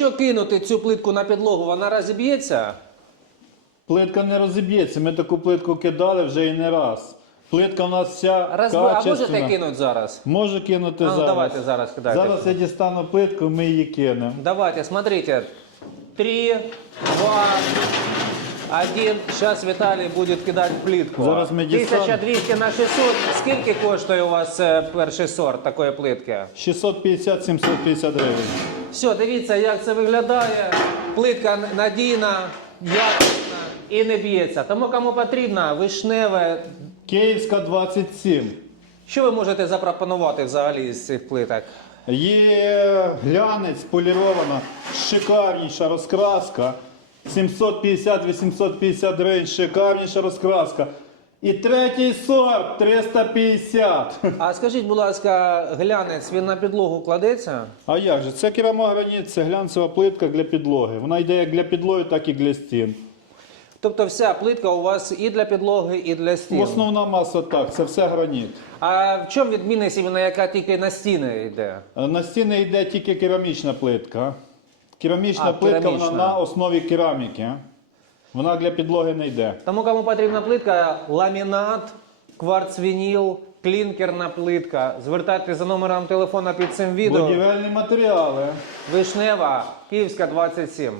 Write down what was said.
Якщо кинути цю плитку на підлогу, вона розіб'ється? Плитка не розіб'ється. Ми таку плитку кидали вже і не раз. Плитка у нас вся Розби... А можете кинути зараз? Можу кинути А, ну, зараз. давайте зараз кидайте. Зараз я дістану плитку, ми її кинемо. Давайте, смотрите. Три, два, один. Сейчас Виталий будет кидать плитку. Зараз ми дістанемо. 1200 на 600. Скільки коштує у вас е, перший сорт такої плитки? 650-750 гривень. Все, дивіться, як це виглядає. Плитка надійна, якісна і не б'ється. Тому кому потрібно, вишневе. Київська 27. Що ви можете запропонувати взагалі з цих плиток? Є глянець полірована, шикарніша розкраска. 750-850 гривень, шикарніша розкраска. І третій сорт 350. А скажіть, будь ласка, глянець, він на підлогу кладеться? А як же? Це керамограніт, це глянцева плитка для підлоги. Вона йде як для підлоги, так і для стін. Тобто вся плитка у вас і для підлоги, і для стін. Основна маса так, це все граніт. А в чому відмінність, іменно, яка тільки на стіни йде? На стіни йде тільки керамічна плитка. Керамічна А, плитка керамічна. вона на основі кераміки. Вона для підлоги не йде. Тому кому потрібна плитка, ламінат, кварцвініл, клінкерна плитка. Звертайтеся за номером телефона під цим відео. Будівельні матеріали. Вишнева, Київська 27.